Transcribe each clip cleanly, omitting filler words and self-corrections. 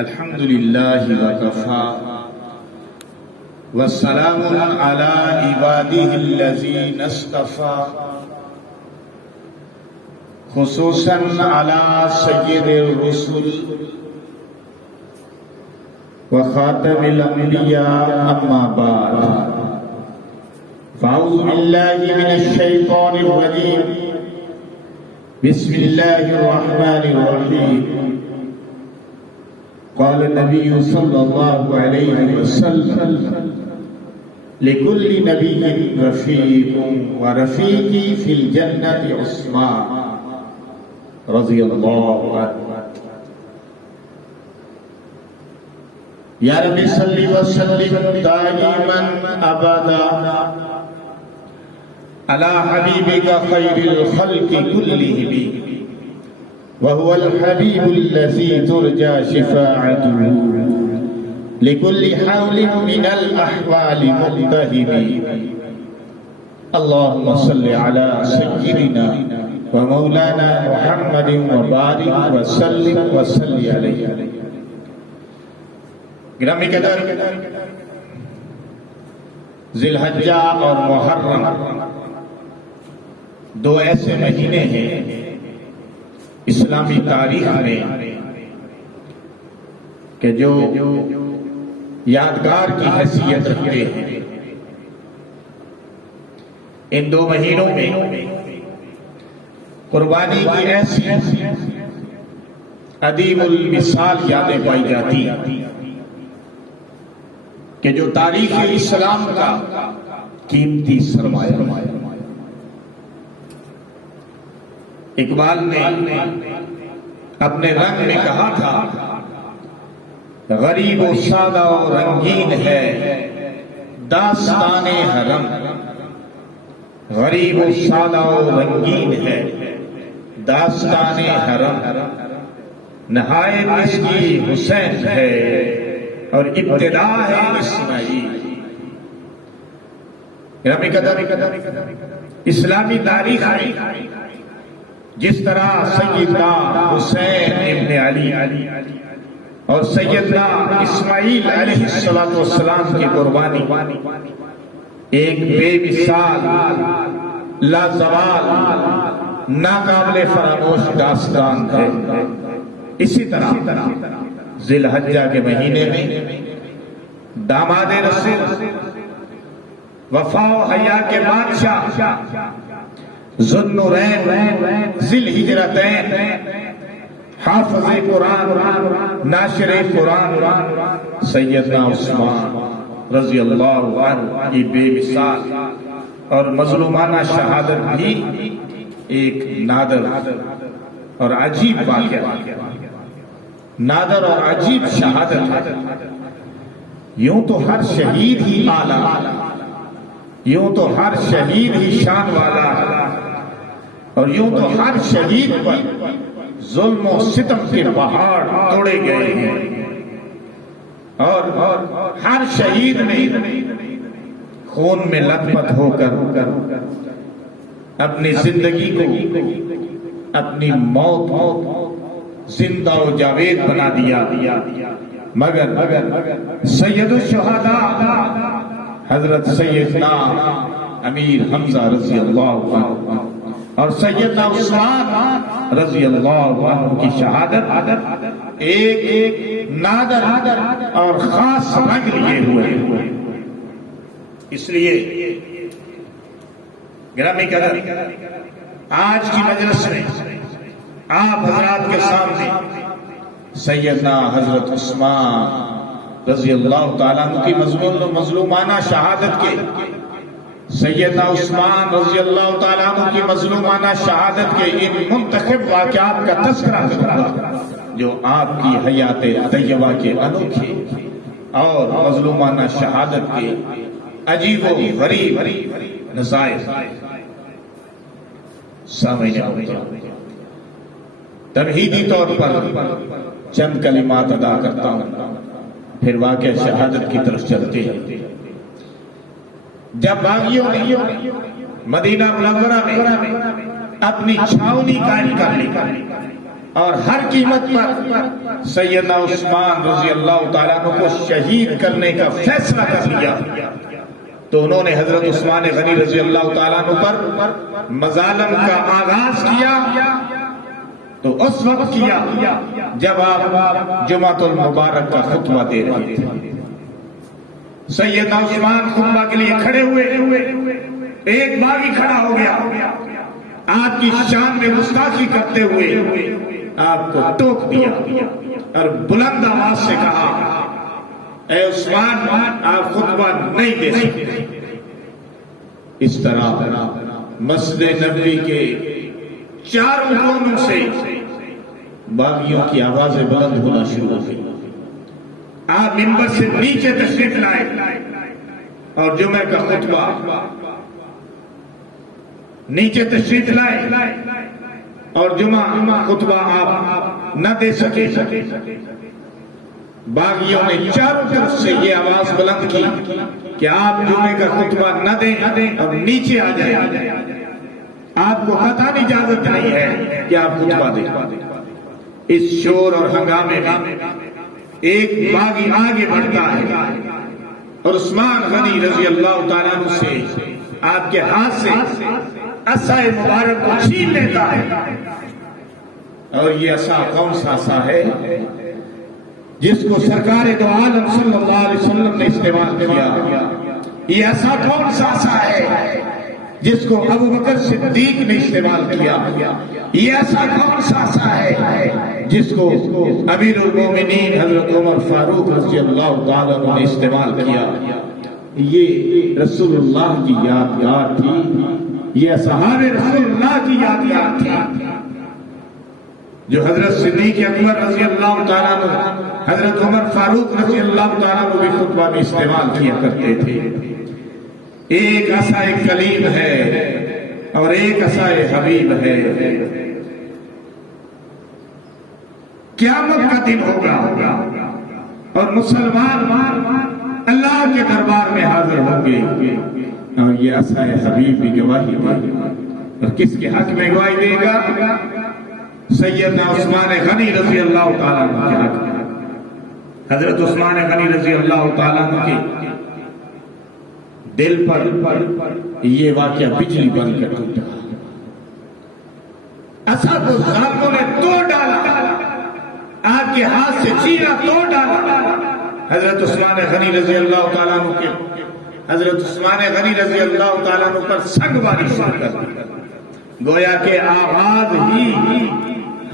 الحمد للہ وکفا والسلام علی عباده الذین اصطفى خصوصاً علی سید الرسل وخاتم الانبیاء اما بعد فاعوذ باللہ من الشیطان الرجیم بسم اللہ الرحمن الرحیم قال النبي صلى الله عليه وسلم لكل نبي رفيق ورفيقي في الجنة عثمان رضي الله عنه يا رب صل وسلم دائما أبدا على حبيبك خير الخلق كلهم وهو الحبيب الذي ترجى شفاعته لكل حول من الأحوال ملتهب اللهم صل على سيدنا ومولانا محمد وبارك وسلم وصل عليه گرامی قدر ذی الحجہ اور محرم دو ایسے مہینے ہیں اسلامی تاریخ میں کہ جو یادگار کی حیثیت رکھتے ہیں. ان دو مہینوں میں قربانی کی ایسی عدیم المثال یادیں پائی جاتی کہ جو تاریخ اسلام کا قیمتی سرمایہ. اقبال نے اپنے رنگ میں کہا تھا غریب و سادہ و رنگین ہے داستان حرم. غریب و سادہ و رنگین ہے داستان حرم. نہایت اس کی حسین ہے اور ابتدا ہے اسماعیل. گرامی قدر اسلامی تاریخ میں جس طرح سیدنا حسین ابن علی اور سیدنا اسماعیل علیہ السلام کی قربانی ایک بے مثال لازوال ناقابل فراموش داستان ہے، اسی طرح ذی الحجہ کے مہینے میں داماد رسول وفا و حیا کے بادشاہ ذوالنورین ذی الہجرتین حافظ قرآن ناشر قرآن سیدنا عثمان رضی اللہ عنہ کی بے مثال اور مظلومانہ شہادت بھی ایک نادر اور عجیب واقعہ، نادر اور عجیب شہادت ہے. یوں تو ہر شہید ہی اعلیٰ، یوں تو ہر شہید ہی شان والا، اور یوں تو ہر شہید پر ظلم و ستم کے پہاڑ توڑے گئے ہیں، اور ہر شہید نے خون میں لت پت ہو کر اپنی زندگی کو اپنی موت زندہ و جاوید بنا دیا. مگر سید الشہداء حضرت سیدنا امیر حمزہ رضی اللہ عنہ اور سیدنا عثمان رضی اللہ عنہ کی شہادت ایک نادر اور خاص رنگ لیے ہوئے. اس لیے گرامی قدر آج کی مجلس میں آپ حضرات کے سامنے سیدنا حضرت عثمان رضی اللہ تعالیٰ عنہ کی مظلومانہ شہادت کے، سیدنا عثمان رضی اللہ تعالیٰ عنہ کی مظلومانہ شہادت کے ان منتخب واقعات کا تذکرہ کروں جو آپ کی حیات طیبہ کے انوکھے اور مظلومانہ شہادت کے عجیب و غریب نظائر سامنے آئے. تمہیدی طور پر چند کلمات ادا کرتا ہوں، پھر واقعہ شہادت کی طرف چلتے ہیں. جب باغیوں نے مدینہ منورہ میں اپنی چھاونی قائم کر لی اور ہر قیمت پر سیدنا عثمان رضی اللہ تعالیٰ عنہ کو شہید کرنے کا فیصلہ کر لیا تو انہوں نے حضرت عثمان غنی رضی اللہ تعالیٰ عنہ پر مظالم کا آغاز کیا تو اس وقت کیا جب آپ جمعۃ المبارک کا خطبہ دے رہے تھے۔ سیدنا عثمان خطبہ کے لیے کھڑے ہوئے، ایک باغی کھڑا ہو گیا، آپ کی شان میں گستاخی کرتے ہوئے آپ کو ٹوک دیا اور بلند آواز سے کہا اے عثمان آپ خطبہ نہیں دے سکتے۔ اس طرح مسجد نبوی کے چاروں کونوں سے باغیوں کی آوازیں بلند ہونا شروع ہو گئی۔ آپ منبر سے نیچے تشریف لائے اور جمعہ کا خطبہ نیچے تشریف لائے اور جمعہ خطبہ آپ نہ دے سکے۔ باغیوں نے چاروں طرف سے یہ آواز بلند کی کہ آپ جمعے کا خطبہ نہ دیں اور نیچے آ جائیں، آپ کو قطعاً اجازت نہیں ہے کہ آپ خطبہ دیں۔ اس شور اور ہنگامے میں ایک باغی آگے بڑھتا ہے اور عثمان غنی رضی اللہ تعالیٰ عنہ سے آپ کے ہاتھ سے عصا مبارک کو چھین لیتا ہے۔ اور یہ عصا کون سا عصا ہے جس کو سرکار دو عالم صلی اللہ علیہ وسلم نے استعمال کیا؟ یہ عصا کون سا عصا ہے جس کو ابو بکر صدیق نے استعمال کیا؟ یہ عصا کون سا عصا ہے جس کو امیر المومنین حضرت عمر فاروق رضی اللہ تعالیٰ عنہ نے استعمال کیا؟ یہ رسول اللہ کی یادگار تھی، یہ اصحاب رسول اللہ کی یادگار تھی جو حضرت صدیق اکبر رضی اللہ تعالیٰ عنہ، حضرت عمر فاروق رضی اللہ تعالیٰ عنہ بھی خطبہ میں استعمال کیا کرتے تھے۔ ایک عصا کلیم ہے اور ایک عصا حبیب ہے۔ قیامت کا دن ہوگا اور مسلمان اللہ کے دربار میں حاضر ہوں گے اور یہ عصا حبیب بھی گواہی دے گا۔ اور کس کے حق میں گواہی دے گا؟ سیدنا عثمان غنی رضی اللہ تعالیٰ عنہ کے حق میں۔ حضرت عثمان غنی رضی اللہ تعالیٰ عنہ کے دل پر یہ واقعہ بجلی بن کر ٹوٹا۔ عصا کو ظالموں نے توڑ ڈالا، آپ کے ہاتھ سے چھینا توڑ ڈالا۔ حضرت عثمان غنی رضی اللہ تعالیٰ عنہ کے حضرت عثمان غنی رضی اللہ تعالیٰ عنہ پر سنگ باری شروع کر دی، گویا کہ آغاز ہی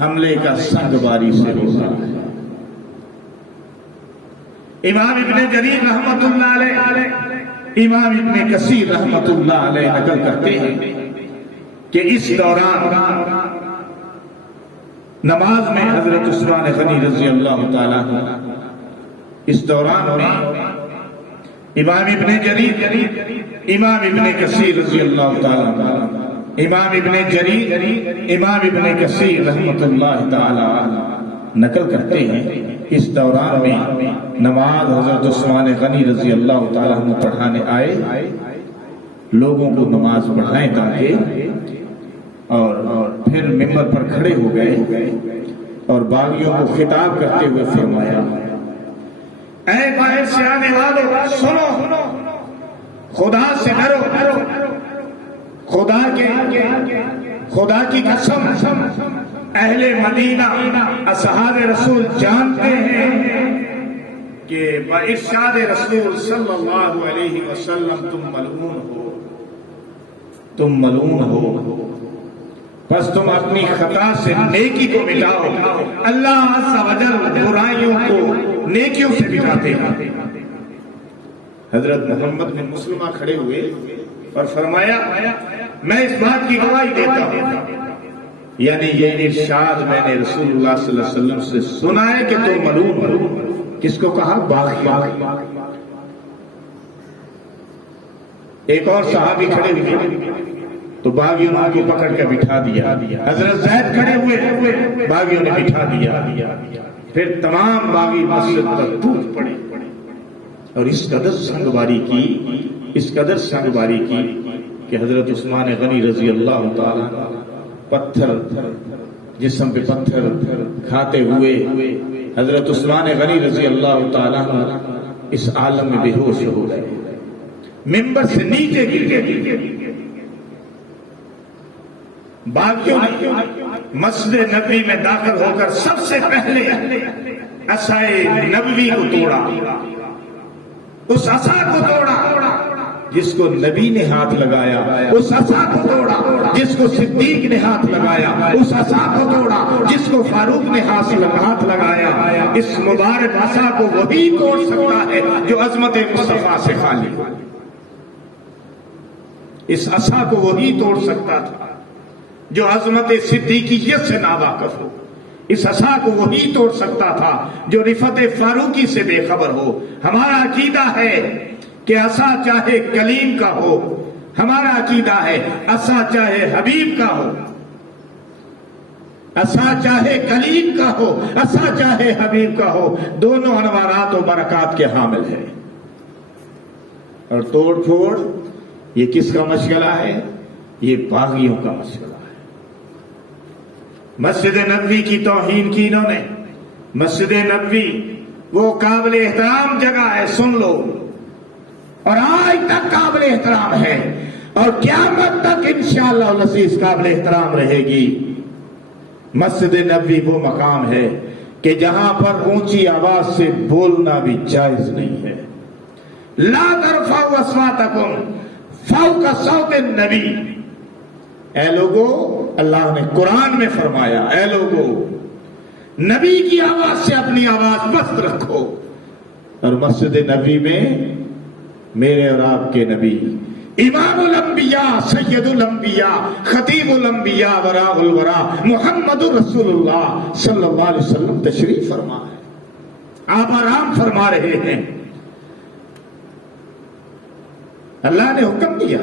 حملے کا سنگ باری سے ہوگا۔ امام ابن جریر رحمت اللہ علیہ، امام ابن کثیر رحمت اللہ علیہ نقل کرتے ہیں کہ اس دوران نماز میں حضرت عثمان غنی رضی اللہ تعالیٰ عنہ، اس دوران میں امام ابن جریر، امام ابن کثیر رضی اللہ تعالیٰ عنہ، امام ابن جریر، امام ابن کثیر رحمت اللہ تعالیٰ عنہ نقل کرتے ہیں اس دوران میں نماز حضرت عثمان غنی رضی اللہ تعالیٰ عنہ پڑھانے آئے، لوگوں کو نماز پڑھائیں تاکہ، اور پھر ممبر پر کھڑے ہو گئے اور باغیوں کو خطاب کرتے ہوئے فرمایا اے باہر سے آنے والوں سنو، خدا سے ڈرو، خدا کی قسم اہل مدینہ اصحاب رسول جانتے ہیں کہ بارشاد رسول صلی اللہ علیہ وسلم تم ملعون ہو، بس تم اپنی خطا سے نیکی کو مٹاؤ، اللہ عز و جل برائیوں کو نیکیوں سے مٹاتے ہیں۔ حضرت محمد بن مسلمہ کھڑے ہوئے اور فرمایا میں اس بات کی گواہی دیتا ہوں، یعنی یہ ارشاد میں نے رسول اللہ صلی اللہ علیہ وسلم سے سنا ہے کہ تم ملعون ہو۔ کس کو کہا؟ باغی۔ ایک اور صحابی کھڑے ہوئے تو باغیوں نے کو پکڑ کے بٹھا دیا، حضرت زید کھڑے ہوئے، باغیوں نے بٹھا دیا، پھر تمام باغی مسجد پر ٹوٹ پڑے اور اس قدر سنگباری کی کہ حضرت عثمان غنی رضی اللہ تعالیٰ پتھر، جسم پہ پتھر کھاتے ہوئے حضرت عثمان غنی رضی اللہ تعالیٰ عنہ اس عالم میں بے ہوش ہو گئے، ممبر سے نیچے گر گئے۔ باقیوں نے مسجد نبوی میں داخل ہو کر سب سے پہلے عصائے نبوی کو توڑا، اس عصا کو توڑا جس کو نبی نے ہاتھ لگایا، اس عصا کو توڑا جس کو صدیق نے ہاتھ لگایا، اس عصا کو توڑا جس کو فاروق نے ہاتھ لگایا۔ اس مبارک عصا کو وہی توڑ سکتا ہے جو عظمت مصطفیٰ سے خالی ہو، اس عصا کو وہی توڑ سکتا تھا جو عظمت صدیقیت سے ناواقف ہو، اس عصا کو وہی توڑ سکتا تھا جو رفعت فاروقی سے بے خبر ہو۔ ہمارا عقیدہ ہے کہ عصا چاہے کلیم کا ہو، ہمارا عقیدہ ہے عصا چاہے حبیب کا ہو، عصا چاہے کلیم کا ہو، عصا چاہے حبیب کا ہو، دونوں انوارات و برکات کے حامل ہے۔ اور توڑ پھوڑ یہ کس کا مشغلہ ہے؟ یہ باغیوں کا مشغلہ ہے۔ مسجد نبوی کی توہین کی انہوں نے۔ مسجد نبوی وہ قابل احترام جگہ ہے، سن لو، اور آج تک قابل احترام ہے، اور قیامت تک انشاءاللہ العزیز قابل احترام رہے گی۔ مسجد نبوی وہ مقام ہے کہ جہاں پر اونچی آواز سے بولنا بھی جائز نہیں ہے۔ لا ترفعوا اصواتکم فوق صوت النبی، اے لوگو، اللہ نے قرآن میں فرمایا، اے لوگو نبی کی آواز سے اپنی آواز پست رکھو۔ اور مسجد نبوی میں میرے اور آپ کے نبی امام الانبیاء، سید الانبیاء، خطیب الانبیاء، وراء الورا محمد رسول اللہ صلی اللہ علیہ وسلم تشریف فرما ہے، آپ آرام فرما رہے ہیں۔ اللہ نے حکم دیا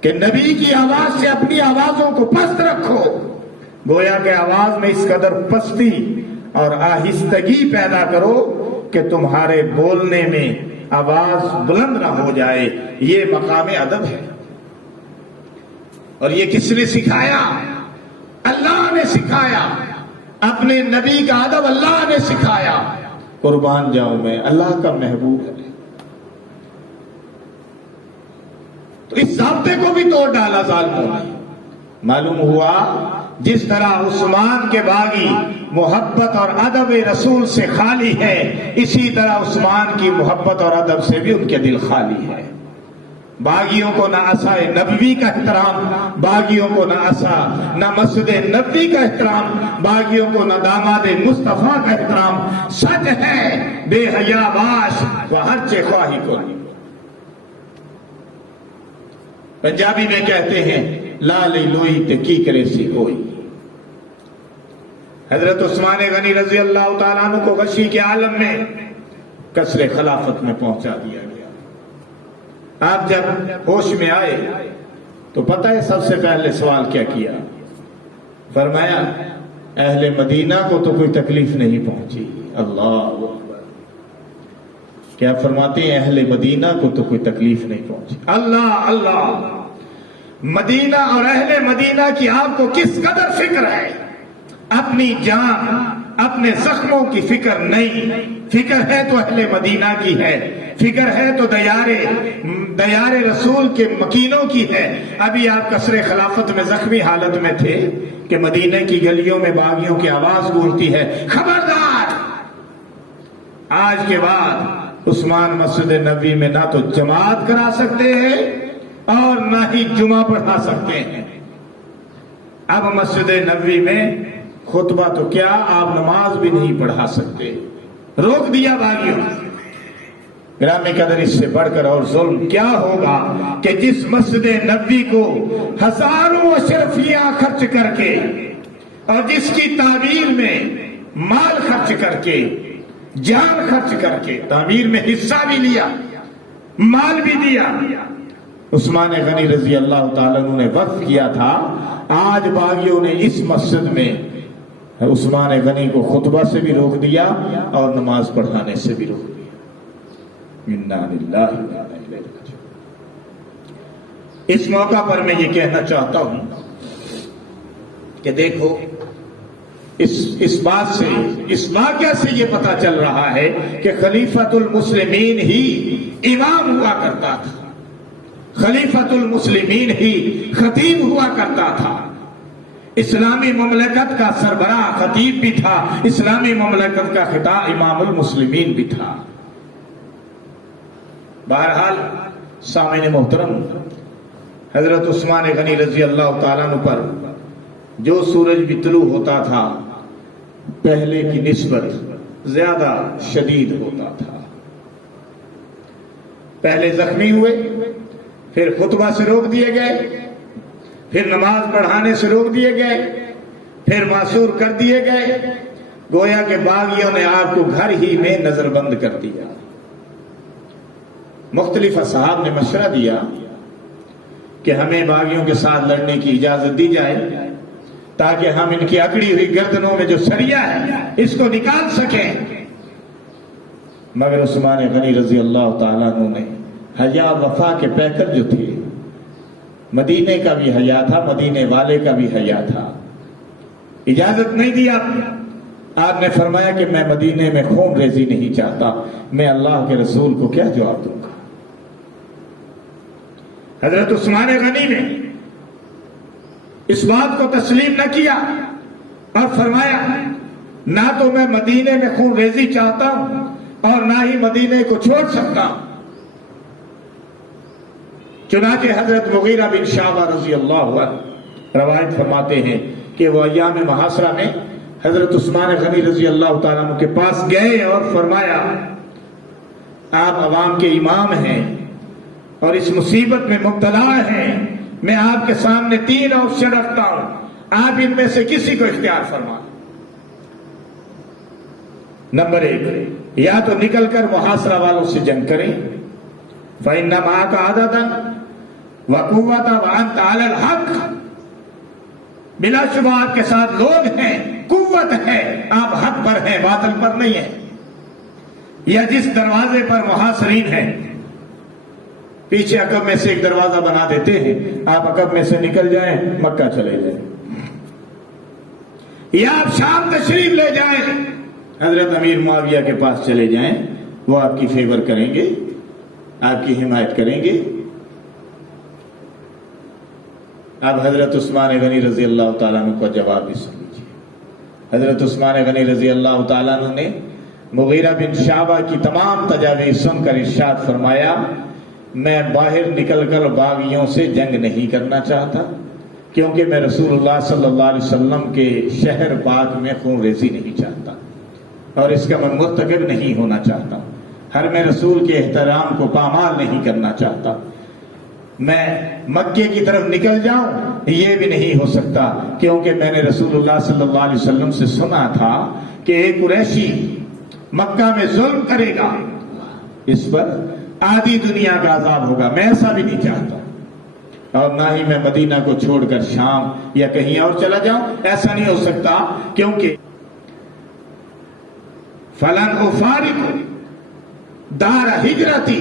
کہ نبی کی آواز سے اپنی آوازوں کو پست رکھو۔ گویا کہ آواز میں اس قدر پستی اور آہستگی پیدا کرو کہ تمہارے بولنے میں آواز بلند نہ ہو جائے، یہ مقام ادب ہے۔ اور یہ کس نے سکھایا؟ اللہ نے سکھایا، اپنے نبی کا ادب اللہ نے سکھایا۔ قربان جاؤں میں، اللہ کا محبوب ہے، تو اس ضابطے کو بھی توڑ ڈالا ظالموں نے۔ معلوم ہوا جس طرح عثمان کے باغی محبت اور ادب رسول سے خالی ہے، اسی طرح عثمان کی محبت اور ادب سے بھی ان کے دل خالی ہے۔ باغیوں کو نہ عصا نبوی کا احترام، باغیوں کو نہ عصا، نہ مسجد نبوی کا احترام، باغیوں کو نہ داماد مصطفیٰ کا احترام۔ سچ ہے بے حیا باش و ہر چے خواہی کو۔ پنجابی میں کہتے ہیں لالی لوئی تے کی کرے سی ہوئی۔ حضرت عثمان غنی رضی اللہ تعالیٰ عنہ کو غشی کے عالم میں قصر خلافت میں پہنچا دیا گیا۔ آپ جب ہوش میں آئے تو پتہ ہے سب سے پہلے سوال کیا کیا؟ فرمایا اہل مدینہ کو تو کوئی تکلیف نہیں پہنچی۔ اللہ اکبر، کیا فرماتے ہیں؟ اہل مدینہ کو تو کوئی تکلیف نہیں پہنچی۔ اللہ اللہ، مدینہ اور اہل مدینہ کی آپ کو کس قدر فکر ہے؟ اپنی جان، اپنے زخموں کی فکر نہیں، فکر ہے تو اہل مدینہ کی ہے، فکر ہے تو دیار رسول کے مکینوں کی ہے۔ ابھی آپ قصر خلافت میں زخمی حالت میں تھے کہ مدینہ کی گلیوں میں باغیوں کی آواز گونجتی ہے، خبردار! آج کے بعد عثمان مسجد نبوی میں نہ تو جماعت کرا سکتے ہیں اور نہ ہی جمعہ پڑھا سکتے ہیں۔ اب مسجد نبوی میں خطبہ تو کیا، آپ نماز بھی نہیں پڑھا سکتے، روک دیا باغیوں۔ گرامی قدر، اس سے بڑھ کر اور ظلم کیا ہوگا کہ جس مسجد نبوی کو ہزاروں اشرفیاں خرچ کر کے اور جس کی تعمیر میں مال خرچ کر کے، جان خرچ کر کے، تعمیر میں حصہ بھی لیا، مال بھی دیا، عثمان غنی رضی اللہ تعالیٰ عنہ نے وقف کیا تھا، آج باغیوں نے اس مسجد میں عثمان غنی کو خطبہ سے بھی روک دیا اور نماز پڑھانے سے بھی روک دیا۔ انا للہ و انا الیہ راجعون۔ اس موقع پر میں یہ کہنا چاہتا ہوں کہ دیکھو، اس بات سے، اس واقعہ سے یہ پتا چل رہا ہے کہ خلیفۃ المسلمین ہی امام ہوا کرتا تھا، خلیفۃ المسلمین ہی خطیب ہوا کرتا تھا، اسلامی مملکت کا سربراہ خطیب بھی تھا، اسلامی مملکت کا خطاب امام المسلمین بھی تھا۔ بہرحال سامعین محترم، حضرت عثمان غنی رضی اللہ تعالیٰ عنہ پر جو سورج بھی طلوع ہوتا تھا پہلے کی نسبت زیادہ شدید ہوتا تھا۔ پہلے زخمی ہوئے، پھر خطبہ سے روک دیے گئے، پھر نماز پڑھانے سے روک دیے گئے، پھر معصور کر دیے گئے، گویا کہ باغیوں نے آپ کو گھر ہی میں نظر بند کر دیا۔ مختلف اصحاب نے مشورہ دیا کہ ہمیں باغیوں کے ساتھ لڑنے کی اجازت دی جائے تاکہ ہم ان کی اکڑی ہوئی گردنوں میں جو سریا ہے اس کو نکال سکیں، مگر عثمان غنی رضی اللہ تعالیٰ عنہ نے حیا وفا کے پیکر جو تھے، مدینے کا بھی حیا تھا، مدینے والے کا بھی حیا تھا، اجازت نہیں دیا۔ آپ نے فرمایا کہ میں مدینے میں خون ریزی نہیں چاہتا، میں اللہ کے رسول کو کیا جواب دوں گا۔ حضرت عثمان غنی نے اس بات کو تسلیم نہ کیا اور فرمایا نہ تو میں مدینے میں خون ریزی چاہتا ہوں اور نہ ہی مدینے کو چھوڑ سکتا ہوں۔ چنانچہ حضرت مغیرہ بن شعبہ رضی اللہ عنہ روایت فرماتے ہیں کہ وہ ایام محاصرہ میں حضرت عثمان غنی رضی اللہ تعالیٰ عنہ کے پاس گئے اور فرمایا آپ عوام کے امام ہیں اور اس مصیبت میں مبتلا ہیں، میں آپ کے سامنے 3 آپشن رکھتا ہوں، آپ ان میں سے کسی کو اختیار فرمائیں۔ نمبر 1، یا تو نکل کر محاصرہ والوں سے جنگ کریں، فَإِنَّ مَعَكَ عَدَدًا وَقُوَّةً وَأَنْتَ عَلَى الْحَقِّ، بلا شبہ آپ کے ساتھ لوگ ہیں، قوت ہے، آپ حق پر ہیں، باطل پر نہیں ہیں۔ یا جس دروازے پر محاصرین ہیں پیچھے عقب میں سے ایک دروازہ بنا دیتے ہیں، آپ عقب میں سے نکل جائیں، مکہ چلے جائیں، یا آپ شام تشریف لے جائیں، حضرت امیر معاویہ کے پاس چلے جائیں، وہ آپ کی فیور کریں گے، آپ کی حمایت کریں گے۔ اب حضرت عثمان غنی رضی اللہ تعالیٰ عنہ کا جواب بھی سن لیجیے۔ حضرت عثمان غنی رضی اللہ تعالیٰ عنہ نے مغیرہ بن شعبہ کی تمام تجاویز سن کر ارشاد فرمایا میں باہر نکل کر باغیوں سے جنگ نہیں کرنا چاہتا، کیونکہ میں رسول اللہ صلی اللہ علیہ وسلم کے شہر پاک میں خون ریزی نہیں چاہتا اور اس کا میں مرتکب نہیں ہونا چاہتا، ہر میں رسول کے احترام کو پامال نہیں کرنا چاہتا، میں مکے کی طرف نکل جاؤں یہ بھی نہیں ہو سکتا، کیونکہ میں نے رسول اللہ صلی اللہ علیہ وسلم سے سنا تھا کہ ایک قریشی مکہ میں ظلم کرے گا، اس پر آدھی دنیا کا عذاب ہوگا، میں ایسا بھی نہیں چاہتا، اور نہ ہی میں مدینہ کو چھوڑ کر شام یا کہیں اور چلا جاؤں، ایسا نہیں ہو سکتا، کیونکہ فلن افارق دار ہجرتی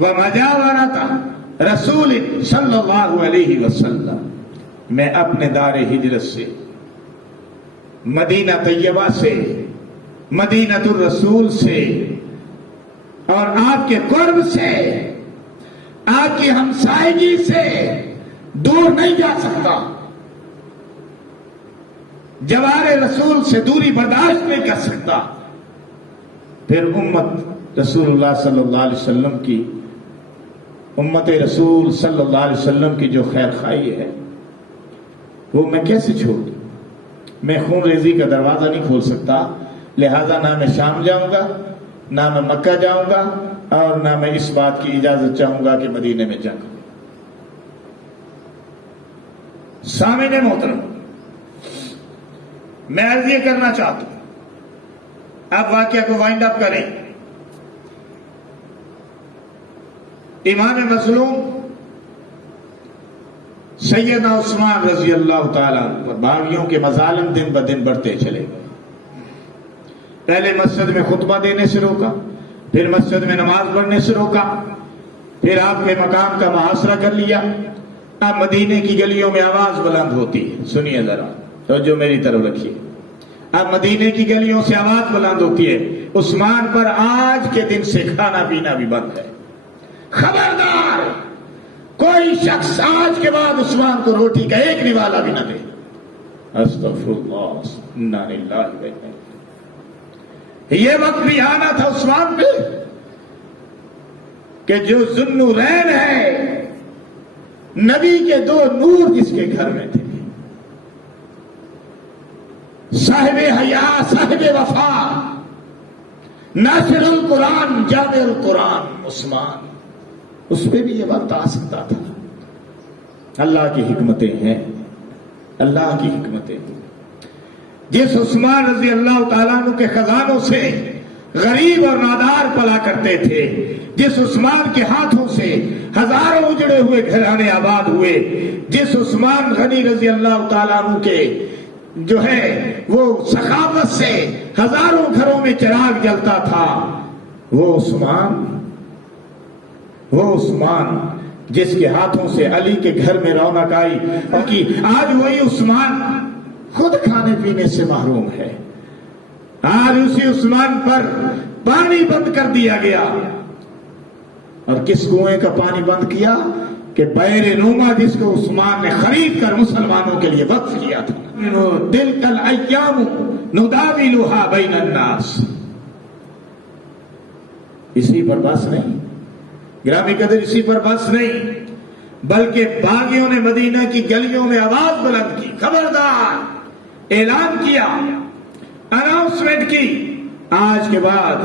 ومجاورت رسول صلی اللہ علیہ وسلم، میں اپنے دار ہجرت سے، مدینہ طیبہ سے، مدینہ الرسول سے اور آپ کے قرب سے، آپ کی ہمسائیگی سے دور نہیں جا سکتا، جوار رسول سے دوری برداشت نہیں کر سکتا۔ پھر امت رسول اللہ صلی اللہ علیہ وسلم کی، امت رسول صلی اللہ علیہ وسلم کی جو خیر خواہی ہے وہ میں کیسے چھوڑ دوں؟ میں خون ریزی کا دروازہ نہیں کھول سکتا، لہذا نہ میں شام جاؤں گا، نہ میں مکہ جاؤں گا، اور نہ میں اس بات کی اجازت چاہوں گا کہ مدینے میں جنگ ہو۔ سامعین محترم، میں عرض یہ کرنا چاہتا ہوں، اب واقعہ کو وائنڈ اپ کریں۔ امام مظلوم سیدنا عثمان رضی اللہ تعالیٰ عنہ پر باغیوں کے مظالم دن بدن بڑھتے چلے گئے۔ پہلے مسجد میں خطبہ دینے سے روکا، پھر مسجد میں نماز پڑھنے سے روکا، پھر آپ کے مقام کا محاصرہ کر لیا۔ اب مدینے کی گلیوں میں آواز بلند ہوتی ہے، سنیے ذرا، توجہ میری طرف رکھیے۔ اب مدینے کی گلیوں سے آواز بلند ہوتی ہے، عثمان پر آج کے دن سے کھانا پینا بھی بند ہے، خبردار کوئی شخص آج کے بعد عثمان کو روٹی کا ایک نوالا بھی نہ دے۔ استغفر اللہ، انا للہ و انا الیہ۔ یہ وقت بھی آنا تھا عثمان پہ کہ جو ذوالنورین ہے، نبی کے دو نور جس کے گھر میں تھے، صاحب حیا، صاحب وفا، ناصر القرآن، جامع القرآن عثمان، اس پہ بھی یہ وقت آ سکتا تھا۔ اللہ کی حکمتیں ہیں، اللہ کی حکمتیں۔ جس عثمان رضی اللہ تعالیٰ عنہ کے خزانوں سے غریب اور نادار پلا کرتے تھے، جس عثمان کے ہاتھوں سے ہزاروں اجڑے ہوئے گھرانے آباد ہوئے، جس عثمان غنی رضی اللہ تعالیٰ عنہ کے جو ہے وہ سخاوت سے ہزاروں گھروں میں چراغ جلتا تھا، وہ عثمان جس کے ہاتھوں سے علی کے گھر میں رونق آئی، آج وہی عثمان خود کھانے پینے سے محروم ہے۔ آج اسی عثمان پر پانی بند کر دیا گیا، اور کس کنویں کا پانی بند کیا کہ بئر نوما جس کو عثمان نے خرید کر مسلمانوں کے لیے وقف کیا تھا۔ تلک الایام نداولها بین الناس۔ اسی پر بس نہیں گرامی قدر، اسی پر بس نہیں، بلکہ باغیوں نے مدینہ کی گلیوں میں آواز بلند کی، خبردار، اعلان کیا، اناؤنسمنٹ کی، آج کے بعد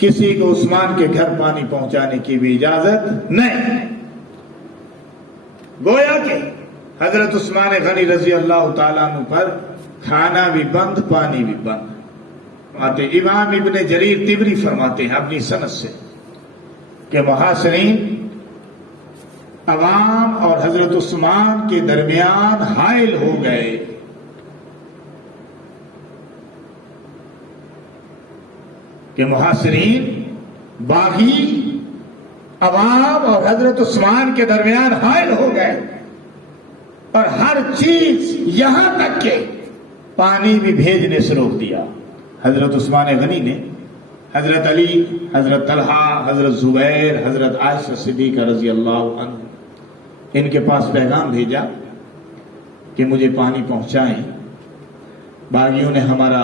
کسی کو عثمان کے گھر پانی پہنچانے کی بھی اجازت نہیں۔ گویا کہ حضرت عثمان غنی رضی اللہ تعالیٰ عنہ پر کھانا بھی بند، پانی بھی بند۔ امام ابن جریر طبری فرماتے ہیں اپنی سند سے کہ محاصرین عوام اور حضرت عثمان کے درمیان حائل ہو گئے، کہ محاصرین باغی عوام اور حضرت عثمان کے درمیان حائل ہو گئے، اور ہر چیز یہاں تک کہ پانی بھی بھیجنے سے روک دیا۔ حضرت عثمان غنی نے حضرت علی، حضرت طلحہ، حضرت زبیر، حضرت عائشہ صدیقہ رضی اللہ عنہ، ان کے پاس پیغام بھیجا کہ مجھے پانی پہنچائیں، باغیوں نے ہمارا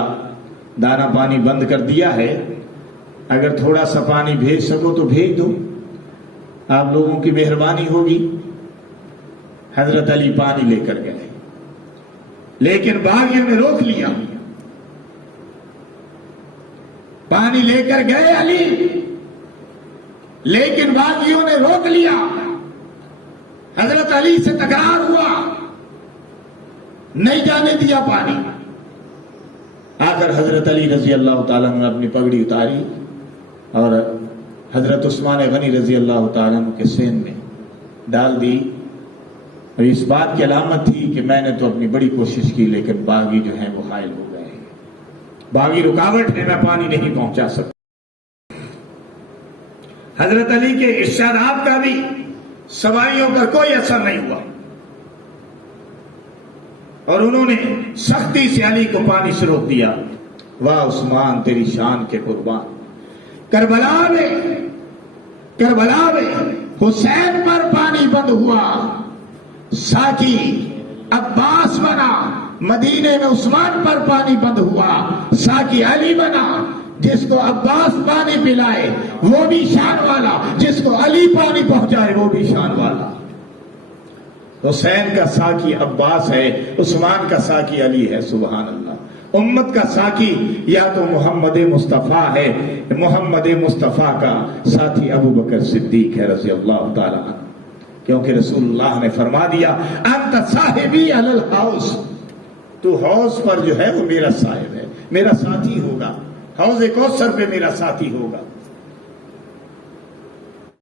دانا پانی بند کر دیا ہے، اگر تھوڑا سا پانی بھیج سکو تو بھیج دو، آپ لوگوں کی مہربانی ہوگی۔ حضرت علی پانی لے کر گئے، لیکن باغیوں نے روک لیا۔ پانی لے کر گئے علی، لیکن باغیوں نے روک لیا۔ حضرت علی سے تکرار ہوا، نہیں جانے دیا پانی۔ آخر حضرت علی رضی اللہ تعالیٰ نے اپنی پگڑی اتاری اور حضرت عثمان غنی رضی اللہ تعالیٰ کے سین میں ڈال دی، اور اس بات کی علامت تھی کہ میں نے تو اپنی بڑی کوشش کی، لیکن باغی جو ہیں وہ حائل ہو گئے، باغی رکاوٹ ہے، میں پانی نہیں پہنچا سکتا۔ حضرت علی کے ارشادات کا بھی سواریوں پر کوئی اثر نہیں ہوا، اور انہوں نے سختی سے علی کو پانی سے روک دیا۔ واہ عثمان تیری شان کے قربان، کربلا میں حسین پر پانی بند ہوا، ساقی عباس بنا، مدینے میں عثمان پر پانی بند ہوا، ساقی علی بنا، جس کو عباس پانی پلائے وہ بھی شان والا، جس کو علی پانی پہنچائے وہ بھی شان والا۔ حسین کا ساقی عباس ہے، عثمان کا ساقی علی ہے، سبحان اللہ۔ امت کا ساقی یا تو محمد مصطفیٰ ہے، محمد مصطفیٰ کا ساتھی ابو بکر صدیق ہے رضی اللہ تعالیٰ عنہ، کیونکہ رسول اللہ نے فرما دیا انت صاحبی علی الحوض، تو حوض پر جو ہے وہ میرا صاحب ہے، میرا ساتھی ہوگا، حوض کوثر پہ میرا ساتھی ہوگا۔